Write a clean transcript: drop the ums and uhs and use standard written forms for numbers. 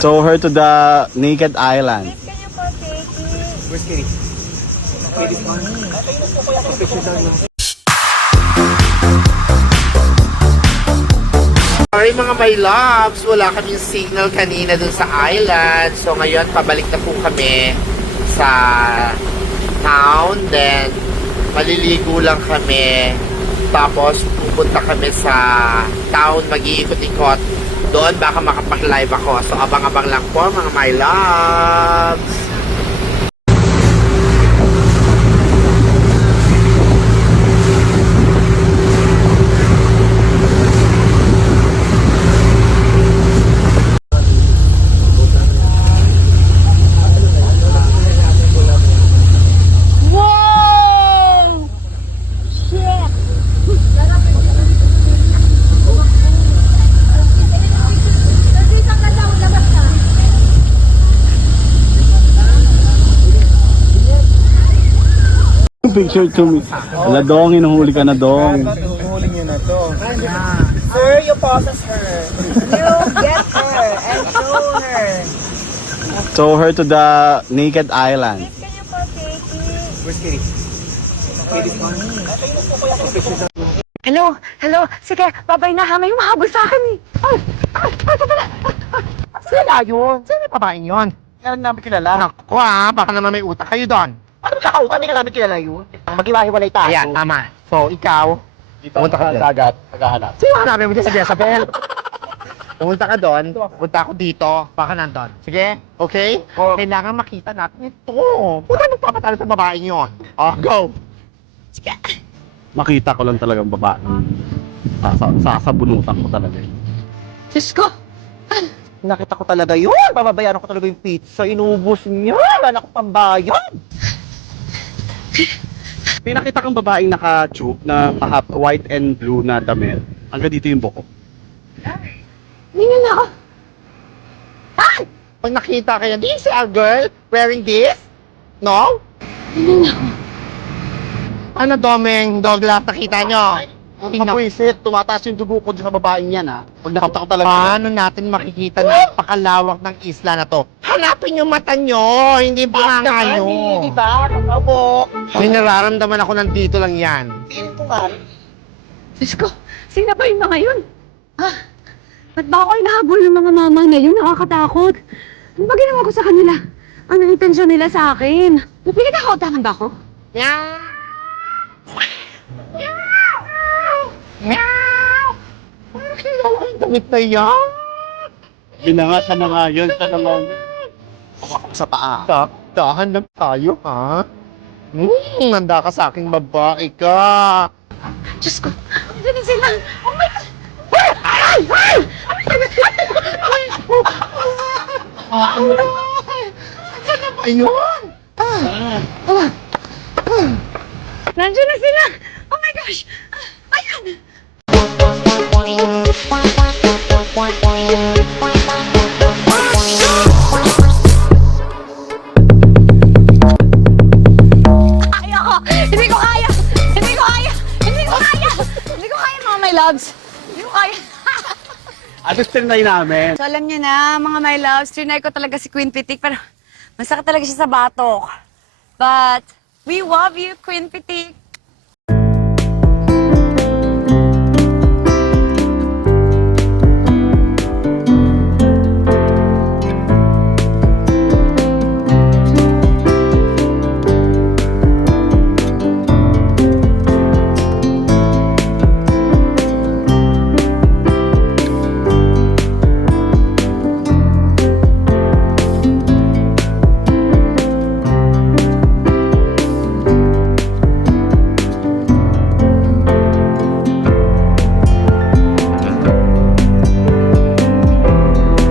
Tow her to the naked island. Can you po take it? Where's Kitty? Kitty's gone. Sorry mga my loves, wala kaming signal kanina dun sa island. So ngayon, pabalik na po kami sa town. Then, maliligo lang kami. Tapos, pupunta kami sa town, mag-iikot-ikot. Doon baka makapag-live ako. So, abang-abang lang po mga my loves. Wow! Shit! Picture to me. Ala dong, inuhuli ka na dong. Huli niyo na to. Sir, you possess her. You get her and show her. Tow her to the naked island. Can you po take it? Where's Kitty? Kitty's gone. Hello. Sige, babay na ha. May humahabol sa akin eh. Sila yun? Sino yung babaeng yun? Kailan namin kilala? Naku baka naman may utak kayo doon. Ano kakautan? Hindi ka namin kilala yun. Mag-iwahiwalay tayo. Ayan, tama. So, ikaw, pumunta ka sa dagat, naghahanap. Sino hanapin mo dyan sa Jezabel? Pumunta ka doon, punta ako dito, baka nandun. Sige? Okay? Kailangan makita natin ito. Punta magpapatalo sa babaeng yun. Oh, go! Sige. Makita ko lang talagang babae. Sasabunutan ko talaga. Diyos ko. Nakita ko talaga yun. Pababayaran ko talaga yung pizza. Inubos niya. Wala ko pambayad. May nakita kang babaeng naka-tube na white and blue na damit. Hanggang dito yung buko. Tingnan ako. Pag nakita kayo, this is a girl wearing this? No? Tingnan ako. Ano, Domeng? Douglas, nakita nyo? Kapwisit, tumataas yung dugo ko sa babaeng yan ha. Pag nakita ko talaga. Paano natin makikita na pakalawak ng isla na to? Hanapin yung mata nyo, hindi ba nyo? Di ba? Opo. May nararamdaman ako nandito lang yan. Diyos ko. Sino ba yung mga yun? Ha? Ba't ba ako inahabol ng mga mamang na yun? Nakakatakot. Ano ba ginawa ko sa kanila? Ano ang intensyon nila sa akin? Pinagkakautahan ba ako? Meow! Meow! Ano kailangan yung damit na yan? Binangasan na nga yun. Sa naman. Sa paa. Dahan lang tayo, ha? Nanda ka sa aking babae ka. Diyos ko. Ano na sila? Oh my God! Ay! Ay! Saan na ba yun? Nandiyan na sila! Oh my gosh! Ayan! Ayoko! Hindi ko kaya! Hindi ko kaya! Hindi ko kaya! Hindi ko kaya mga my loves! Hindi ko kaya! Atos tinay namin. So alam niyo na mga my loves, trinay ko talaga si Queen Pitik pero masakit talaga siya sa batok. But we love you, Queen Pitik!